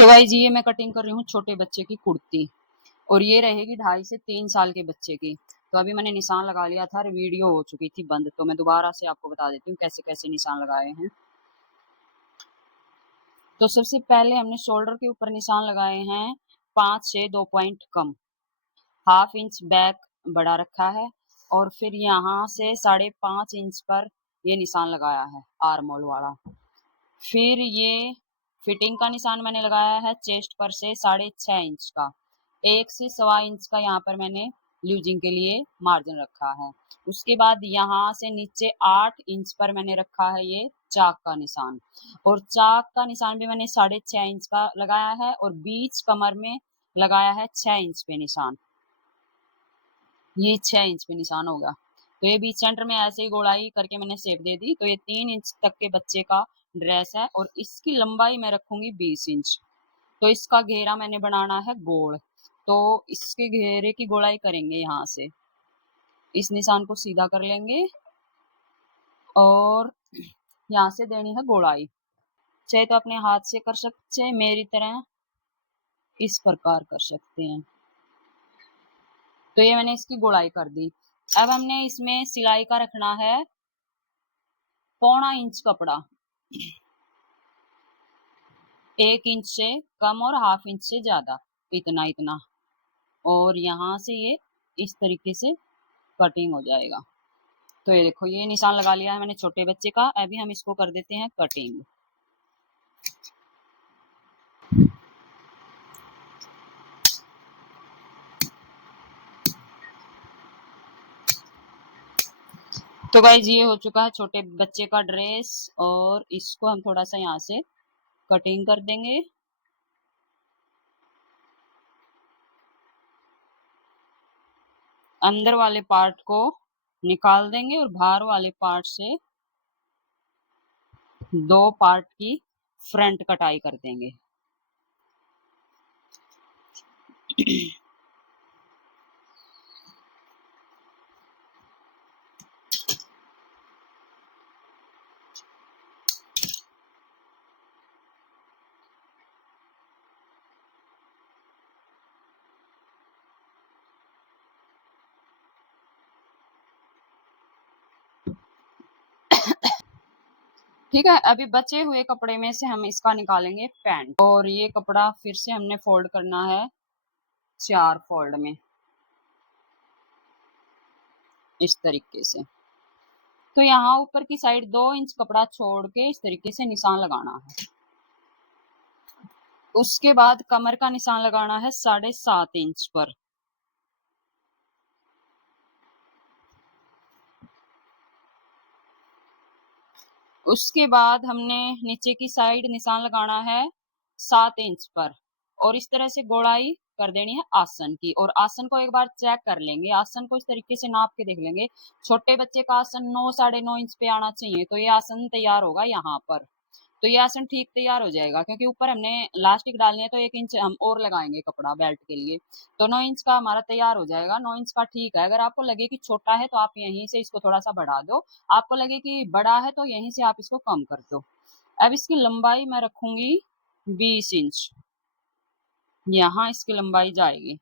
तो गाइस ये मैं कटिंग कर रही हूँ छोटे बच्चे की कुर्ती और ये रहेगी 2.5 से 3 साल के बच्चे की। तो अभी मैंने निशान लगा लिया था और वीडियो हो चुकी थी बंद, तो मैं दोबारा से आपको बता देती हूँ कैसे कैसे निशान लगाए हैं। तो सबसे पहले हमने शोल्डर के ऊपर निशान लगाए हैं 5 से 2 पॉइंट कम, 1/2 इंच बैक बढ़ा रखा है और फिर यहाँ से 5.5 इंच पर ये निशान लगाया है आर्म होल वाला। फिर ये फिटिंग का निशान मैंने लगाया है चेस्ट पर से 6.5 इंच का, 1 से 1.25 इंच का यहाँ पर मैंने लूजिंग के लिए मार्जिन रखा है। उसके बाद यहाँ से नीचे 8 इंच पर मैंने रखा है ये चाक का निशान, और चाक का निशान भी मैंने 6.5 इंच का लगाया है और बीच कमर में लगाया है 6 इंच पे निशान। ये 6 इंच पे निशान हो गया। तो ये बीच सेंटर में ऐसे ही गोलाई करके मैंने शेप दे दी। तो ये 3 इंच तक के बच्चे का ड्रेस है और इसकी लंबाई मैं रखूंगी 20 इंच। तो इसका घेरा मैंने बनाना है गोल, तो इसके घेरे की गोलाई करेंगे यहाँ से, इस निशान को सीधा कर लेंगे और यहाँ से देनी है गोलाई। चाहे तो अपने हाथ से कर सकते हैं, मेरी तरह इस प्रकार कर सकते हैं। तो ये मैंने इसकी गोलाई कर दी। अब हमने इसमें सिलाई का रखना है 1.25 इंच कपड़ा, 1 इंच से कम और 1/2 इंच से ज्यादा, इतना इतना। और यहाँ से ये इस तरीके से कटिंग हो जाएगा। तो ये देखो ये निशान लगा लिया है मैंने छोटे बच्चे का। अभी हम इसको कर देते हैं कटिंग। तो गाइज ये हो चुका है छोटे बच्चे का ड्रेस और इसको हम थोड़ा सा यहाँ से कटिंग कर देंगे। अंदर वाले पार्ट को निकाल देंगे और बाहर वाले पार्ट से 2 पार्ट की फ्रंट कटाई कर देंगे। ठीक है, अभी बचे हुए कपड़े में से हम इसका निकालेंगे पैंट, और ये कपड़ा फिर से हमने फोल्ड करना है 4 फोल्ड में इस तरीके से। तो यहाँ ऊपर की साइड 2 इंच कपड़ा छोड़ के इस तरीके से निशान लगाना है। उसके बाद कमर का निशान लगाना है 7.5 इंच पर। उसके बाद हमने नीचे की साइड निशान लगाना है 7 इंच पर और इस तरह से गोलाई कर देनी है आसन की। और आसन को एक बार चेक कर लेंगे, आसन को इस तरीके से नाप के देख लेंगे। छोटे बच्चे का आसन 9 9.5 इंच पे आना चाहिए, तो ये आसन तैयार होगा यहाँ पर। तो ये आसन ठीक तैयार हो जाएगा, क्योंकि ऊपर हमने इलास्टिक डालनी है तो 1 इंच हम और लगाएंगे कपड़ा बेल्ट के लिए। तो 9 इंच का हमारा तैयार हो जाएगा। 9 इंच का ठीक है। अगर आपको लगे कि छोटा है तो आप यहीं से इसको थोड़ा सा बढ़ा दो, आपको लगे कि बड़ा है तो यहीं से आप इसको कम कर दो। अब इसकी लंबाई मैं रखूंगी 20 इंच, यहाँ इसकी लंबाई जाएगी।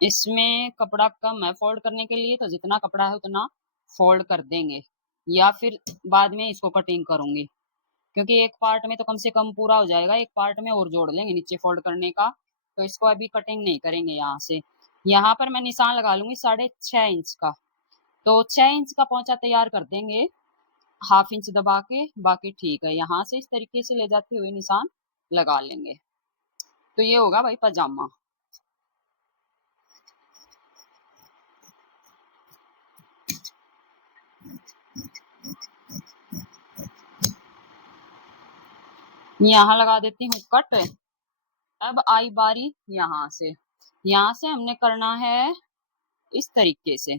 इसमें कपड़ा कम है फोल्ड करने के लिए, तो जितना कपड़ा है उतना फोल्ड कर देंगे, या फिर बाद में इसको कटिंग करूंगी, क्योंकि एक पार्ट में तो कम से कम पूरा हो जाएगा, एक पार्ट में और जोड़ लेंगे नीचे फोल्ड करने का। तो इसको अभी कटिंग नहीं करेंगे। यहाँ से यहाँ पर मैं निशान लगा लूंगी 6.5 इंच का। तो 6 इंच का पोंचा तैयार कर देंगे 1/2 इंच दबा के, बाकी ठीक है। यहाँ से इस तरीके से ले जाते हुए निशान लगा लेंगे। तो ये होगा भाई पजामा। यहाँ लगा देती हूँ कट। अब आई बारी यहाँ से, यहाँ से हमने करना है इस तरीके से,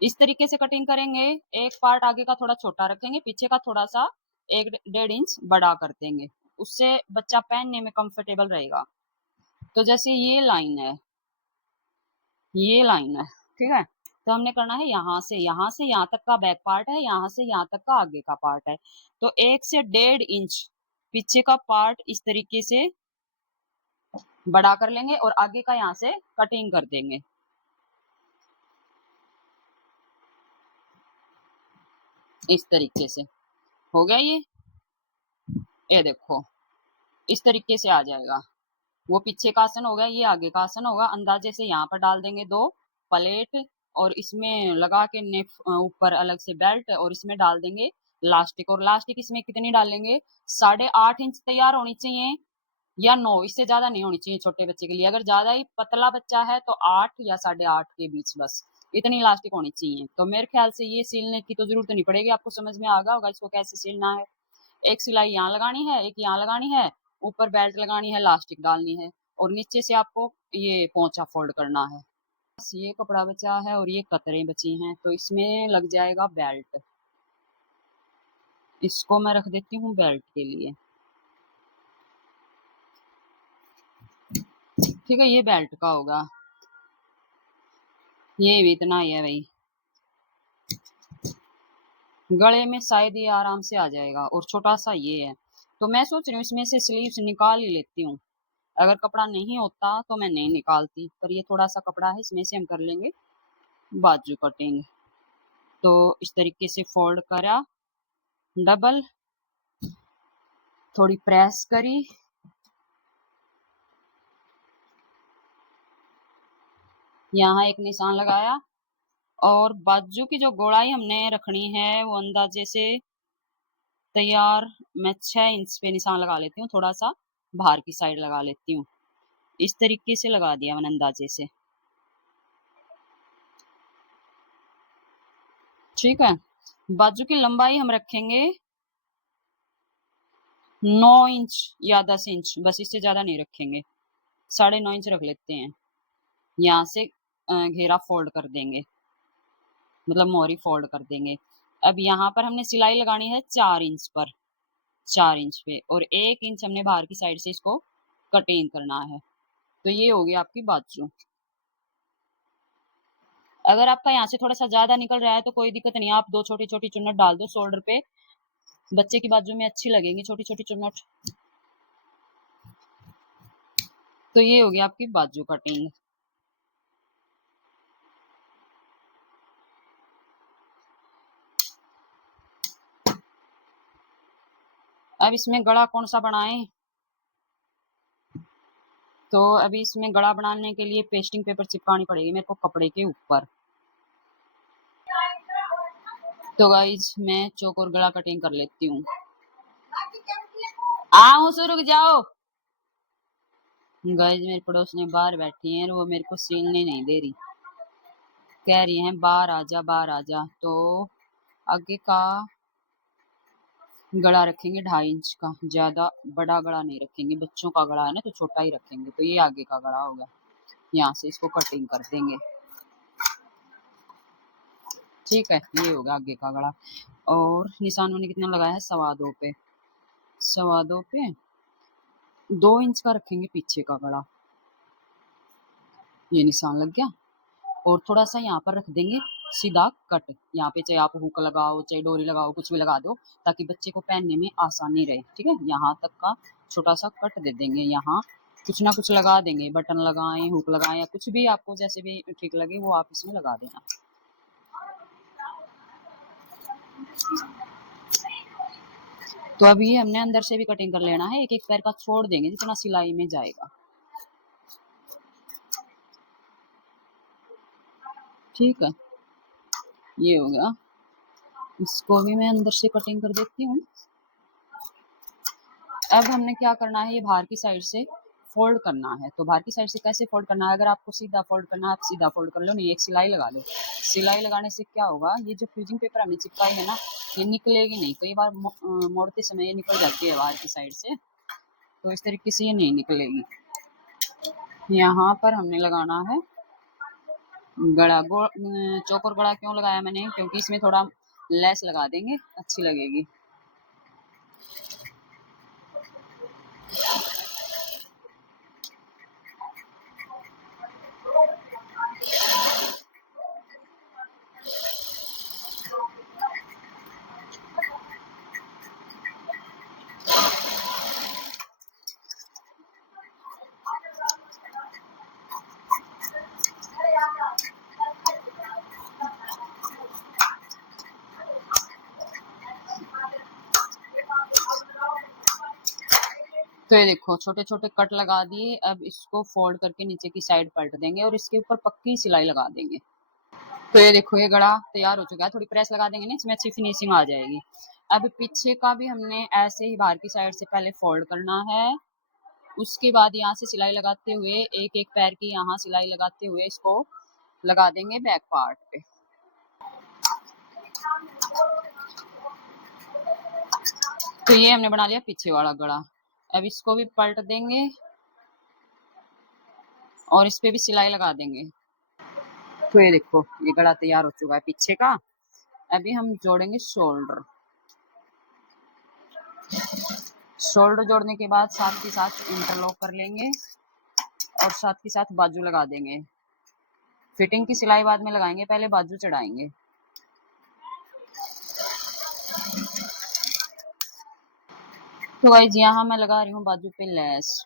इस तरीके से कटिंग करेंगे। एक पार्ट आगे का थोड़ा छोटा रखेंगे, पीछे का थोड़ा सा 1 1.5 इंच बड़ा कर देंगे, उससे बच्चा पहनने में कंफर्टेबल रहेगा। तो जैसे ये लाइन है, ये लाइन है, ठीक है। तो हमने करना है यहाँ से यहाँ तक का बैक पार्ट है, यहाँ से यहाँ तक का आगे का पार्ट है। तो 1 से 1.5 इंच पीछे का पार्ट इस तरीके से बड़ा कर लेंगे और आगे का यहाँ से कटिंग कर देंगे। इस तरीके से हो गया ये देखो इस तरीके से आ जाएगा। वो पीछे का आसन होगा, ये आगे का आसन होगा। अंदाजे से यहाँ पर डाल देंगे 2 प्लेट और इसमें लगा के नेक ऊपर अलग से बेल्ट और इसमें डाल देंगे लास्टिक। और लास्टिक इसमें कितनी डालेंगे, 8.5 इंच तैयार होनी चाहिए या 9, इससे ज्यादा नहीं होनी चाहिए छोटे बच्चे के लिए। अगर ज्यादा ही पतला बच्चा है तो 8 या 8.5 के बीच, बस इतनी इलास्टिक होनी चाहिए। तो मेरे ख्याल से ये सिलने की तो जरूरत नहीं पड़ेगी, आपको समझ में आ गया होगा इसको कैसे सिलना है। एक सिलाई यहाँ लगानी है, एक यहाँ लगानी है, ऊपर बेल्ट लगानी है, इलास्टिक डालनी है और नीचे से आपको ये पोंचा फोल्ड करना है। बस ये कपड़ा बचा है और ये कतरें बची हैं, तो इसमें लग जाएगा बेल्ट। इसको मैं रख देती हूँ बेल्ट के लिए। ठीक है, ये बेल्ट का होगा, ये भी इतना ही है भाई। गले में शायद ये आराम से आ जाएगा और छोटा सा ये है। तो मैं सोच रही हूँ इसमें से स्लीव्स निकाल ही लेती हूँ। अगर कपड़ा नहीं होता तो मैं नहीं निकालती, पर ये थोड़ा सा कपड़ा है, इसमें से हम कर लेंगे बाजू कटिंग। तो इस तरीके से फोल्ड करा, डबल, थोड़ी प्रेस करी, यहाँ एक निशान लगाया और बाजू की जो गोलाई हमने रखनी है वो अंदाजे से तैयार मैं 6 इंच पे निशान लगा लेती हूँ, थोड़ा सा बाहर की साइड लगा लेती हूँ। इस तरीके से लगा दिया मैंने अंदाजे से। ठीक है, बाजू की लंबाई हम रखेंगे 9 इंच या 10 इंच, बस इससे ज्यादा नहीं रखेंगे, 9.5 इंच रख लेते हैं। यहाँ से घेरा फोल्ड कर देंगे, मतलब मोहरी फोल्ड कर देंगे। अब यहाँ पर हमने सिलाई लगानी है 4 इंच पर, 4 इंच पे, और 1 इंच हमने बाहर की साइड से इसको कटिंग करना है। तो ये होगी आपकी बाजू। अगर आपका यहाँ से थोड़ा सा ज्यादा निकल रहा है तो कोई दिक्कत नहीं, आप 2 छोटी छोटी चुन्नट डाल दो शोल्डर पे, बच्चे की बाजू में अच्छी लगेगी छोटी छोटी चुन्नट। तो ये होगी आपकी बाजू कटिंग। अब इसमें गला कौन सा बनाएं, तो अभी इसमें गला बनाने के लिए पेस्टिंग पेपर चिपकानी पड़ेगी मेरे को कपड़े के ऊपर। तो गाइज मैं चौक और गला कटिंग कर लेती हूँ। आओ सो रुक जाओ। गाइज मेरी पड़ोसनी बाहर बैठी हैं और वो मेरे को सीलने नहीं दे रही, कह रही हैं बाहर आजा बाहर आजा। तो आगे का गला रखेंगे 2.5 इंच का, ज्यादा बड़ा गला नहीं रखेंगे, बच्चों का गला है ना तो छोटा ही रखेंगे। तो ये आगे का गला होगा, यहाँ से इसको कटिंग कर देंगे। ठीक है, ये होगा आगे का गला। और निशान मैंने कितना लगाया है, 2.25 पे, 2.25 पे 2 इंच का रखेंगे पीछे का गला। ये निशान लग गया और थोड़ा सा यहाँ पर रख देंगे सीधा कट। यहाँ पे चाहे आप हुक लगाओ चाहे डोरी लगाओ, कुछ भी लगा दो ताकि बच्चे को पहनने में आसानी रहे। ठीक है, यहाँ तक का छोटा सा कट दे देंगे, यहाँ कुछ ना कुछ लगा देंगे, बटन लगाएं, हुक लगाएं, या कुछ भी आपको जैसे भी ठीक लगे वो आप इसमें लगा देना। तो अभी हमने अंदर से भी कटिंग कर लेना है, एक एक पैर का छोड़ देंगे जितना सिलाई में जाएगा। ठीक है, ये हो गया। इसको भी मैं अंदर से कटिंग कर देती हूँ। अब हमने क्या करना है, ये बाहर की साइड से फोल्ड करना है। तो बाहर की साइड से कैसे फोल्ड करना है, अगर आपको सीधा फोल्ड करना है आप सीधा फोल्ड कर लो, नहीं एक सिलाई लगा लो। सिलाई लगाने से क्या होगा, ये जो फ्यूजिंग पेपर हमने चिपकाई है ना ये निकलेगी नहीं, कई बार मोड़ते समय ये निकल जाती है बाहर की साइड से, तो इस तरीके से ये नहीं निकलेगी। यहाँ पर हमने लगाना है गड़ा। चौकोर गड़ा क्यों लगाया मैंने, क्योंकि इसमें थोड़ा लेस लगा देंगे, अच्छी लगेगी। तो ये देखो छोटे छोटे कट लगा दिए। अब इसको फोल्ड करके नीचे की साइड पलट देंगे और इसके ऊपर पक्की सिलाई लगा देंगे। तो ये देखो ये गला तैयार हो चुका है। थोड़ी प्रेस लगा देंगे ना, इसमें अच्छी फिनिशिंग आ जाएगी। अब पीछे का भी हमने ऐसे ही बाहर की साइड से पहले फोल्ड करना है। उसके बाद यहाँ से सिलाई लगाते हुए एक एक पैर की यहाँ सिलाई लगाते हुए इसको लगा देंगे बैक पार्ट पे। तो ये हमने बना लिया पीछे वाला गला। अब इसको भी पलट देंगे और इस पे भी सिलाई लगा देंगे। तो ये देखो ये गला तैयार हो चुका है पीछे का। अभी हम जोड़ेंगे शोल्डर। शोल्डर जोड़ने के बाद साथ के साथ इंटरलॉक कर लेंगे और साथ के साथ बाजू लगा देंगे। फिटिंग की सिलाई बाद में लगाएंगे, पहले बाजू चढ़ाएंगे। तो गाइस यहाँ मैं लगा रही हूँ बाजू पे लेस।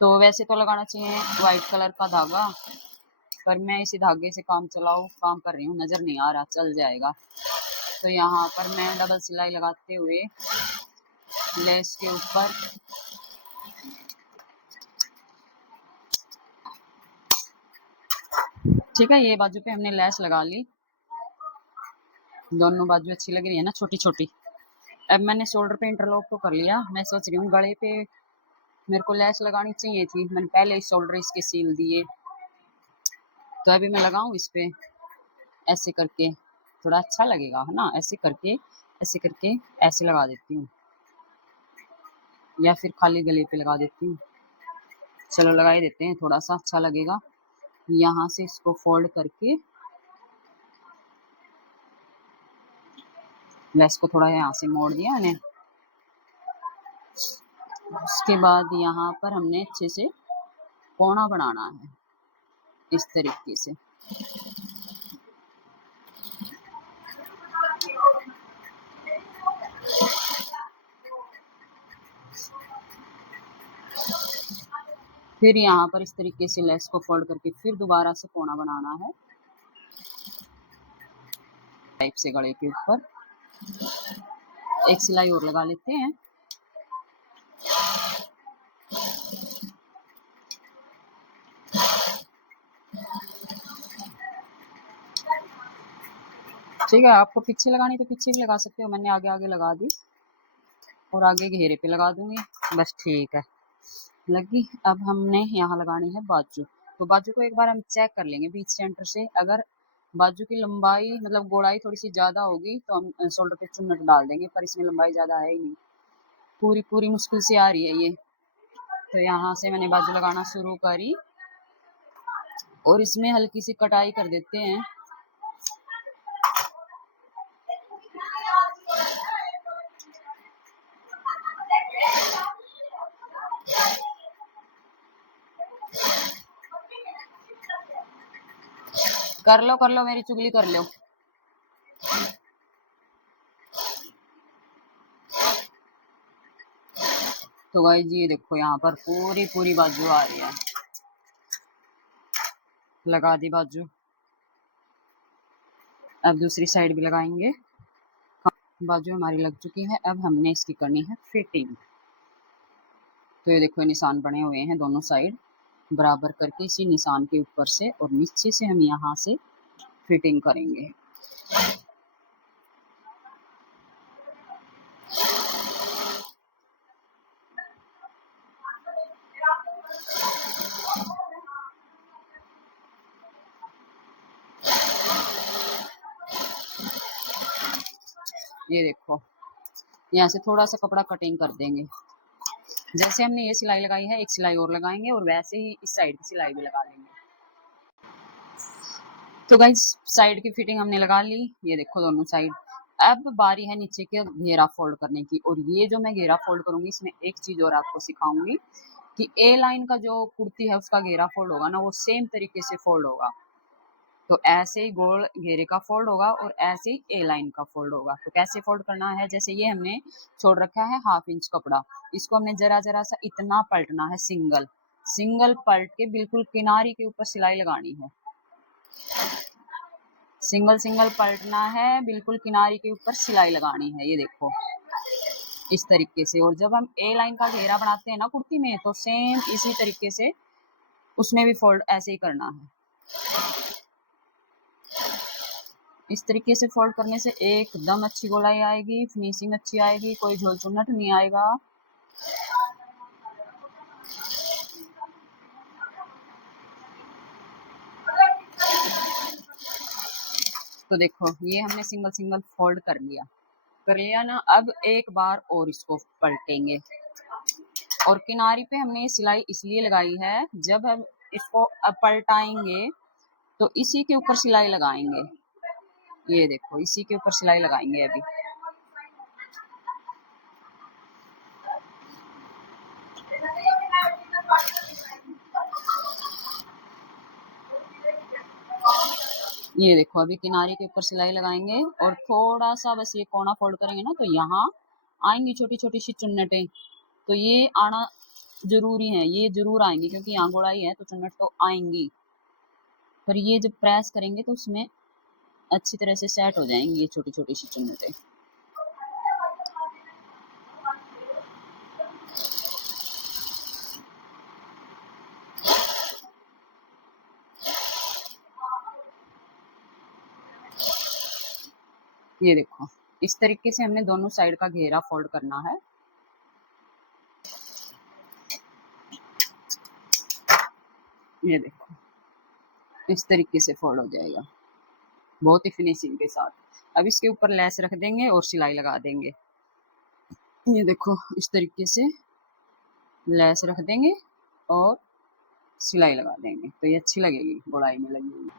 तो वैसे तो लगाना चाहिए व्हाइट कलर का धागा, पर मैं इसी धागे से काम कर रही हूँ, नजर नहीं आ रहा, चल जाएगा। तो यहाँ पर मैं डबल सिलाई लगाते हुए लेस के ऊपर ठीक है, ये बाजू पे हमने लेस लगा ली। दोनों बाजू अच्छी लग रही है ना छोटी छोटी। अब मैंने शोल्डर पे इंटरलॉक तो कर लिया। मैं सोच रही हूँ गले पे मेरे को लेस लगानी चाहिए थी, मैंने पहले ही शोल्डर इसके सील दिए। तो अभी मैं लगाऊं इस पे ऐसे करके, थोड़ा अच्छा लगेगा है ना। ऐसे करके ऐसे लगा देती हूँ, या फिर खाली गले पे लगा देती हूँ। चलो लगा ही देते हैं, थोड़ा सा अच्छा लगेगा। यहाँ से इसको फोल्ड करके लेस को थोड़ा यहाँ से मोड़ दिया मैंने। उसके बाद यहाँ पर हमने अच्छे से कोना बनाना है इस तरीके से। फिर यहाँ पर इस तरीके से लेस को फोल्ड करके फिर दोबारा से कोना बनाना है टाइप से। गले के ऊपर एक सिलाई और लगा लेते हैं। ठीक है, आपको पीछे लगानी तो पीछे भी लगा सकते हो, मैंने आगे आगे लगा दी और आगे घेरे पे लगा दूंगी बस। ठीक है लगी। अब हमने यहाँ लगानी है बाजू। तो बाजू को एक बार हम चेक कर लेंगे बीच सेंटर से। अगर बाजू की लंबाई मतलब गोलाई थोड़ी सी ज्यादा होगी तो हम शोल्डर पे चुन्नट डाल देंगे, पर इसमें लंबाई ज्यादा है ही नहीं, पूरी पूरी मुश्किल से आ रही है ये। तो यहाँ से मैंने बाजू लगाना शुरू करी और इसमें हल्की सी कटाई कर देते हैं। कर लो मेरी चुगली कर लो। तो गाइस जी ये देखो यहाँ पर पूरी पूरी बाजू आ रही है। लगा दी बाजू। अब दूसरी साइड भी लगाएंगे। बाजू हमारी लग चुकी है। अब हमने इसकी करनी है फिटिंग। तो ये देखो निशान बने हुए हैं दोनों साइड, बराबर करके इसी निशान के ऊपर से और नीचे से हम यहाँ से फिटिंग करेंगे। ये देखो यहाँ से थोड़ा सा कपड़ा कटिंग कर देंगे। जैसे हमने ये सिलाई लगाई है एक सिलाई और लगाएंगे और वैसे ही इस साइड की सिलाई भी लगा लेंगे। तो गाइस साइड की फिटिंग हमने लगा ली, ये देखो दोनों साइड। अब बारी है नीचे के घेरा फोल्ड करने की। और ये जो मैं घेरा फोल्ड करूंगी इसमें एक चीज और आपको सिखाऊंगी कि ए लाइन का जो कुर्ती है उसका घेरा फोल्ड होगा ना, वो सेम तरीके से फोल्ड होगा। तो ऐसे ही गोल घेरे का फोल्ड होगा और ऐसे ही ए लाइन का फोल्ड होगा। तो कैसे फोल्ड करना है, जैसे ये हमने छोड़ रखा है 1/2 इंच कपड़ा, इसको हमने जरा जरा सा इतना पलटना है, सिंगल सिंगल पलट के बिल्कुल किनारी के ऊपर सिलाई लगानी है। सिंगल सिंगल पलटना है, बिल्कुल किनारी के ऊपर सिलाई लगानी है। ये देखो इस तरीके से। और जब हम ए लाइन का घेरा बनाते हैं ना कुर्ती में, तो सेम इसी तरीके से उसमें भी फोल्ड ऐसे ही करना है। इस तरीके से फोल्ड करने से एकदम अच्छी गोलाई आएगी, फिनिशिंग अच्छी आएगी, कोई झोल चुन्नट नहीं आएगा। तो देखो ये हमने सिंगल सिंगल फोल्ड कर लिया ना। अब एक बार और इसको पलटेंगे। और किनारी पे हमने सिलाई इसलिए लगाई है, जब हम इसको पलटाएंगे तो इसी के ऊपर सिलाई लगाएंगे। ये देखो इसी के ऊपर सिलाई लगाएंगे अभी। ये देखो अभी किनारे के ऊपर सिलाई लगाएंगे और थोड़ा सा बस ये कोना फोल्ड करेंगे ना, तो यहाँ आएंगी छोटी छोटी सी चुन्नटें। तो ये आना जरूरी है, ये जरूर आएंगी, क्योंकि यहाँ गोलाई है तो चुन्नट तो आएंगी। पर ये जब प्रेस करेंगे तो उसमें अच्छी तरह से सेट हो जाएंगी ये छोटी छोटी सी चुन्नटें। ये देखो इस तरीके से हमने दोनों साइड का घेरा फोल्ड करना है। ये देखो इस तरीके से फोल्ड हो जाएगा, बहुत ही फिनिशिंग के साथ। अब इसके ऊपर लेस रख देंगे और सिलाई लगा देंगे। ये देखो इस तरीके से लेस रख देंगे और सिलाई लगा देंगे, तो ये अच्छी लगेगी, गोलाई में लगेगी।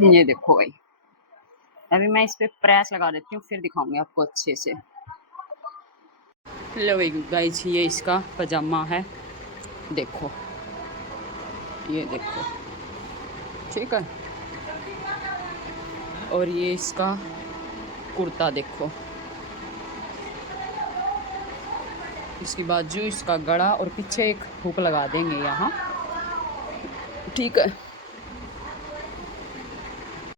ये देखो भाई, अभी मैं इस पे प्रेस लगा देती हूँ, फिर दिखाऊंगी आपको अच्छे से। लो भाई गाइस, ये इसका पजामा है, देखो ये देखो, ठीक है। और ये इसका कुर्ता देखो, इसकी बाजू, इसका गला, और पीछे एक हुक लगा देंगे यहाँ, ठीक है।